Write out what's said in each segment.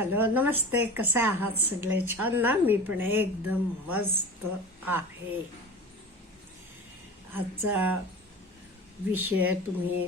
Hello, नमस्ते. कसे आहात सगळे? छान ना? मी पण एकदम मस्त आहे. आजचा विषय तुम्ही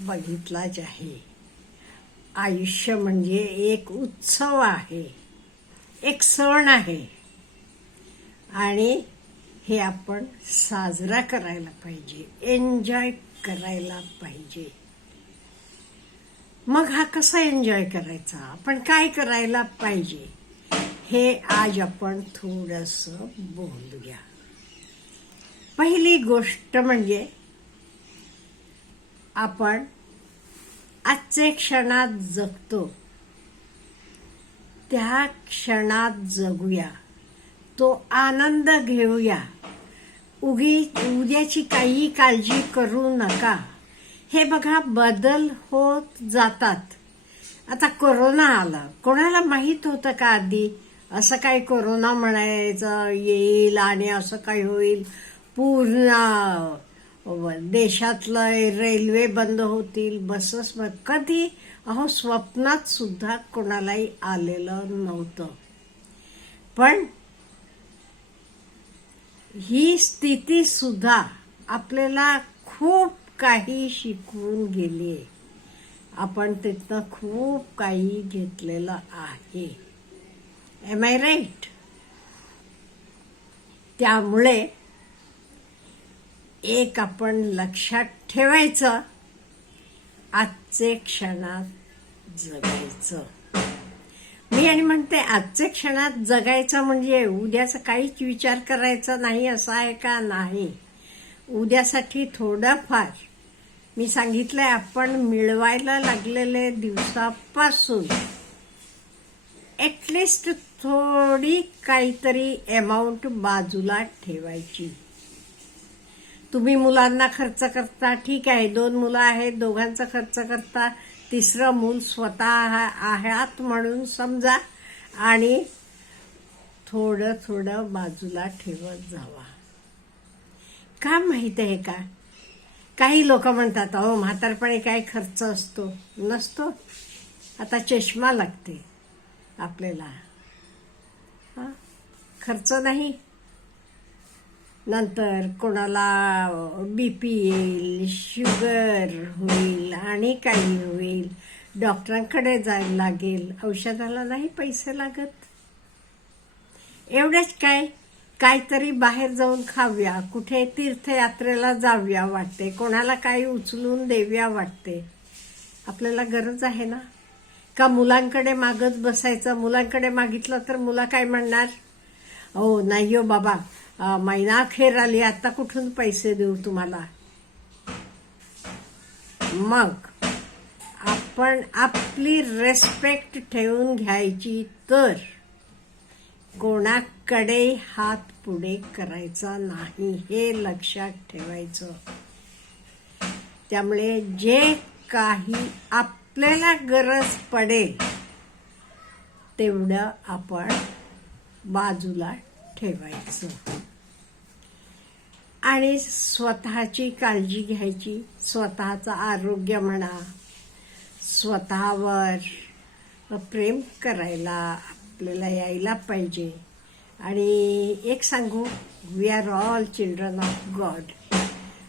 बघितलाच आहे. आयुष्य म्हणजे एक उत्सव आहे, एक सण आहे आणि हे आपण साजरा करायला पाहिजे, एन्जॉय करायला पाहिजे. मग हा कसा एन्जॉय करायचा, आपण काय करायला पाहिजे, हे आज आपण थोडंसं बोलूया. पहिली गोष्ट म्हणजे आपण आजचे क्षणात जगतो, त्या क्षणात जगूया, तो आनंद घेऊया. उद्याची काही काळजी करू नका. हे बघा, बदल होत जातात. आता कोरोना आला, कोणाला माहित होतं का आधी असं काही कोरोना म्हणायचं येईल आणि असं काही होईल, पूर्ण देशातलं रेल्वे बंद होतील, बसेस बंद. कधी स्वप्नात सुद्धा कोणालाही आलेलं नव्हतं. पण ही स्थिती सुद्धा आपल्याला खूप काही शिकवून गेली. आपण तिथनं खूप काही घेतलेलं आहे. Am I right? त्यामुळे एक आपण लक्षात ठेवायचं, आजचे क्षणात जगायचं. मी आणि म्हणते आजचे क्षणात जगायचं म्हणजे उद्याचा काहीच विचार करायचा नाही असं आहे का? नाही. उद्यासाठी थोडंफार मी सांगितलंय, आपण मिळवायला लागलेले दिवसापासून ॲटलिस्ट थोडी काहीतरी अमाऊंट बाजूला ठेवायची. तुम्ही मुलांना खर्च करता, ठीक आहे, 2 मुलं आहेत, दोघांचा खर्च करता, तिसरं मूल स्वतः आहात म्हणून समजा आणि थोडं थोडं बाजूला ठेवत जावा. का माहित आहे का? काही लोक म्हणतात, अहो म्हातारपणी काय खर्च असतो? नसतो. आता चष्मा लागते आपल्याला, खर्च नाही. नंतर कोणाला BP येईल, शुगर होईल आणि काही होईल, डॉक्टरांकडे जायला लागेल. औषधाला नाही पैसे लागत. एवढंच काय, काहीतरी बाहेर जाऊन खाऊया, कुठे तीर्थयात्रेला जाऊया वाटते, कोणाला काही उचलून देऊया वाटते. आपल्याला गरज आहे ना? का मुलांकडे मागत बसायचं? मुलांकडे मागितलं तर मुलं काय म्हणणार? हो नाही हो बाबा, महिना अखेर आली, आता कुठून पैसे देऊ तुम्हाला? मग आपण आपली रेस्पेक्ट ठेवून घ्यायची, तर कोणाकडे हात पुढे करायचा नाही, हे लक्षात ठेवायचं. त्यामुळे जे काही आपल्याला गरज पडेल तेवढं आपण बाजूला ठेवायचं आणि स्वतःची काळजी घ्यायची. स्वतःचं आरोग्य म्हणा, स्वतःवर प्रेम करायला आपल्याला यायला पाहिजे. आणि एक सांगू, we are all children of God.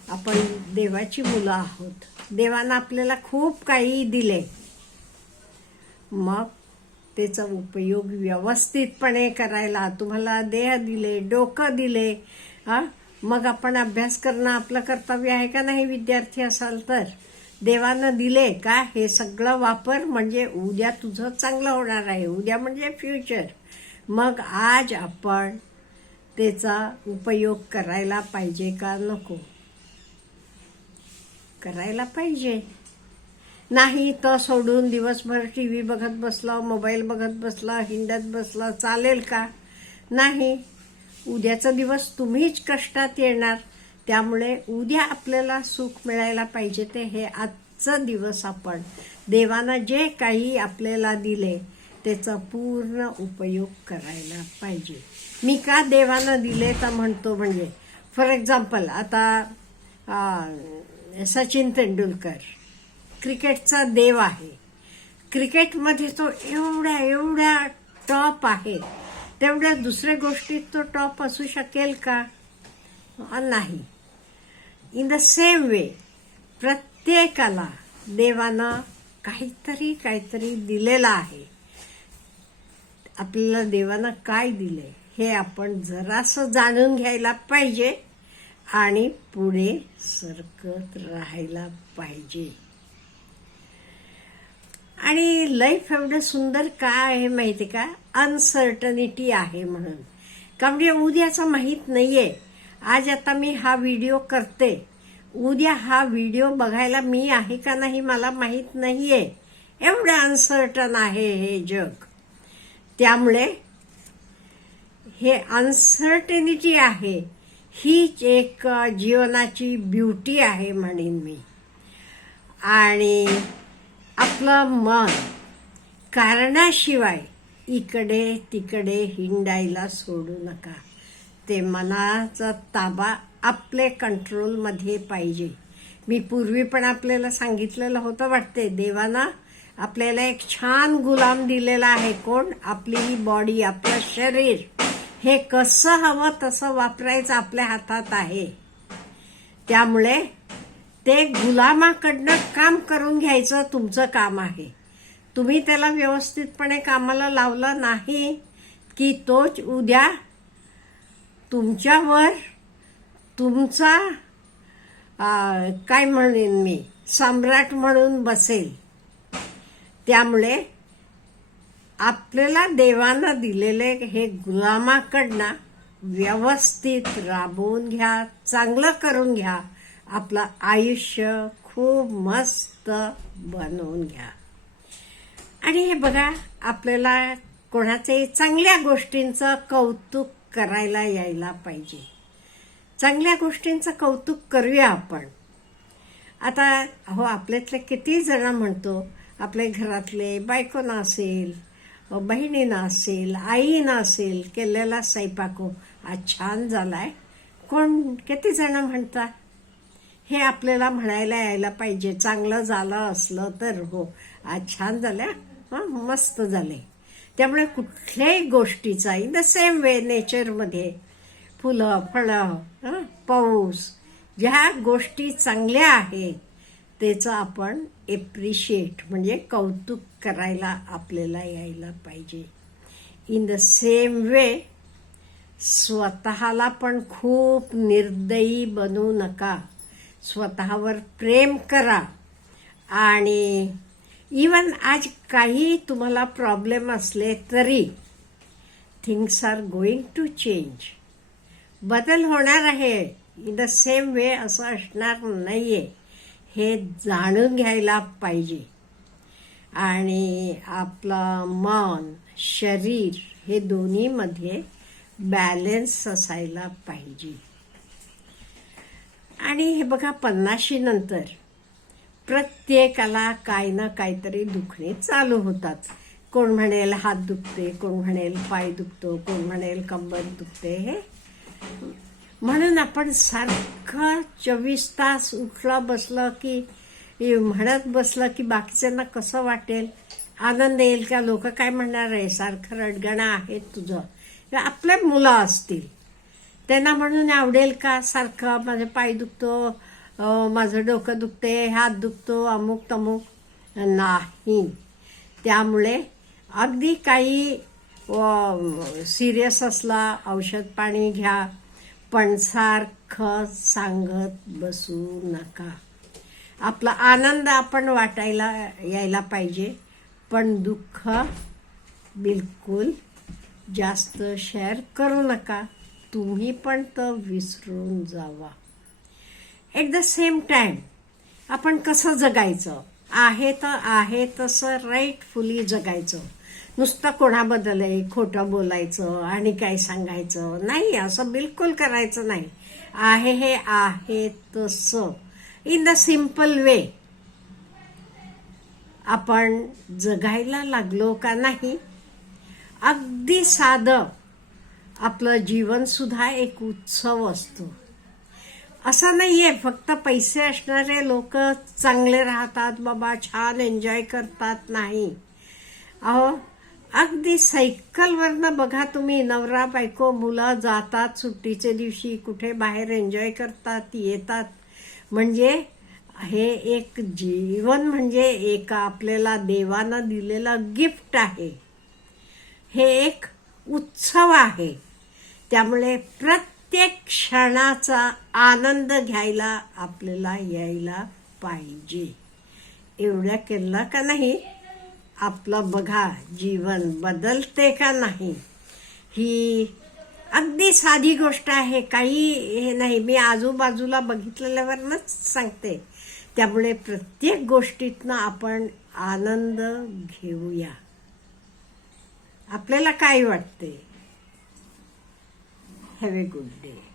आपण देवाची मुलं आहोत. देवानं आपल्याला खूप काही दिले, मग त्याचा उपयोग व्यवस्थितपणे करायला. तुम्हाला देह दिले, डोकं दिले, मग आपण अभ्यास करणं आपलं कर्तव्य आहे का नाही? विद्यार्थी असाल तर देवानं दिले का हे सगळं वापर, म्हणजे उद्या तुझं चांगलं होणार आहे. उद्या म्हणजे फ्युचर. मग आज आपण त्याचा उपयोग करायला पाहिजे का नको? करायला पाहिजे. नाही तर सोडून दिवसभर TV बघत बसला, मोबाईल बघत बसला, हिंडत बसला, चालेल का? नाही. उद्याचा दिवस तुम्हीच कष्टात येणार. त्यामुळे उद्या आपल्याला सुख मिळायला पाहिजे, ते हे आजचा दिवस आपण देवानं जे काही आपल्याला दिले त्याचा पूर्ण उपयोग करायला पाहिजे. मी का देवानं दिले तर म्हणतो, म्हणजे फॉर एक्झाम्पल आता सचिन तेंडुलकर क्रिकेटचा देव आहे. क्रिकेटमध्ये तो एवढ्या टॉप आहे, तेवढ्या दुसऱ्या गोष्टीत तो टॉप असू शकेल का? नाही. इन द सेम वे प्रत्येकाला देवानं काहीतरी दिलेलं आहे. आपल्याला देवानं काय दिलंय हे आपण जरासं जाणून घ्यायला पाहिजे आणि पुढे सरकत राहायला पाहिजे. आणि लाईफ एवढं सुंदर का आहे माहिती का? अनसर्टनिटी आहे म्हणून. का म्हणजे उद्याचं माहीत नाहीये. आज आता मी हा व्हिडिओ करते, उद्या हा व्हिडिओ बघायला मी आहे का नाही मला माहीत नाहीये. एवढं अनसर्टन आहे हे जग. त्यामुळे हे अनसर्टनिटी आहे, हीच एक जीवनाची ब्युटी आहे म्हणेन मी. आणि आपलं मन कारणाशिवाय इकडे तिकडे हिंडायला सोडू नका. ते मनाचा ताबा आपले कंट्रोलमध्ये पाहिजे. मी पूर्वी पण आपल्याला सांगितलेलं होतं वाटते, देवानं आपल्याला एक छान गुलाम दिलेला आहे. कोण? आपली ही बॉडी, आपलं शरीर. हे कसं हवं तसं वापरायचं आपल्या हातात आहे. त्यामुळे ते गुलामाकडनं काम करून घ्यायचं तुमचं काम आहे. तुम्ही त्याला व्यवस्थितपणे कामाला लावलं नाही की तोच उद्या तुमच्यावर तुमचा काय म्हणेन मी, सम्राट म्हणून बसेल. त्यामुळे आपल्याला देवानं दिलेले हे गुलामाकडनं व्यवस्थित राबवून घ्या, चांगलं करून घ्या. आपलं आयुष्य खूप मस्त बनवून घ्या. आणि हे बघा, आपल्याला कोणाचे चांगल्या गोष्टींचं कौतुक करायला यायला पाहिजे. चांगल्या गोष्टींचं कौतुक करूया आपण. आता आपल्यातले किती जण म्हणतो, आपल्या घरातले बायकोनं असेल, बहिणीनं असेल, आईनं असेल, केलेला स्वयंपाक आज छान झालाय. किती जण म्हणतात. हे आपल्याला म्हणायला यायला पाहिजे. चांगलं झालं असलं तर आज छान झालं, मस्त झाले. त्यामुळे कुठल्याही गोष्टीचा इन द सेम वे नेचरमध्ये फुलं, फळं, पाऊस, ज्या गोष्टी चांगल्या आहेत त्याचं आपण एप्रिशिएट म्हणजे कौतुक करायला आपल्याला यायला पाहिजे. इन द सेम वे स्वतःला पण खूप निर्दयी बनवू नका. स्वतःवर प्रेम करा. आणि इवन आज काही तुम्हाला प्रॉब्लेम असले तरी things are going to change. बदल होणार आहे. इन द सेम वे असं असणार नाहीये, हे जाणून घ्यायला पाहिजे. आणि आपलं मन, शरीर हे दोन्हीमध्ये बॅलन्स असायला पाहिजे. आणि हे बघा, 50 नंतर प्रत्येकाला काय ना काहीतरी दुखणे चालू होतात. कोण म्हणेल हात दुखते, कोण म्हणेल पाय दुखतो, कोण म्हणेल कंबर दुखते. हे म्हणून आपण सारखं 24 तास उठलं बसलं की म्हणत बसलं की बाकीच्यांना कसं वाटेल, आनंद येईल का, लोक काय म्हणणार आहे, सारखं रडगाणं आहे तुझं. आपले मुलं असतील त्यांना म्हणून आवडेल का सारखं माझे पाय दुखतो, माझं डोकं दुखते, हात दुखतो, अमुक तमुक. नाही. त्यामुळे अगदी काही सिरियस असला औषध पाणी घ्या, पण सारखं सांगत बसू नका. आपला आनंद आपण वाटायला यायला पाहिजे, पण दुःख बिलकुल जास्त शेअर करू नका. तुम्ही पण तर विसरून जावा. ॲट द सेम टाइम आपण कसं जगायचं आहे तर आहे तसं राईटफुली जगायचं. नुसतं कोणाबद्दल खोटं बोलायचं आणि काय सांगायचं नाही, असं बिलकुल करायचं नाही. आहे हे आहे तसं इन द सिम्पल वे आपण जगायला लागलो का नाही. अगदी साधं आपलं जीवन सुद्धा एक उत्सव असतो. असं नाहीये फक्त पैसे असणारे लोक चांगले राहतात बाबा, छान एन्जॉय करतात. नाही. अहो, अगदी सायकलवरनं बघा तुम्ही, नवरा बायको मुलं जातात सुट्टीच्या दिवशी कुठे बाहेर एन्जॉय करतात येतात. म्हणजे हे एक जीवन, म्हणजे एक आपल्याला देवानं दिलेलं गिफ्ट आहे. हे एक उत्सव आहे. त्यामुळे प्रत्येक क्षणाचा आनंद घ्यायला आपल्याला यायला पाहिजे. एवढं केलं का नाही, आपलं बघा जीवन बदलते का नाही. ही अगदी साधी गोष्ट आहे, काही हे नाही. मी आजूबाजूला बघितलेल्यावरच सांगते. त्यामुळे प्रत्येक गोष्टीतनं आपण आनंद घेऊया. आपल्याला काय वाटते? Have a good day.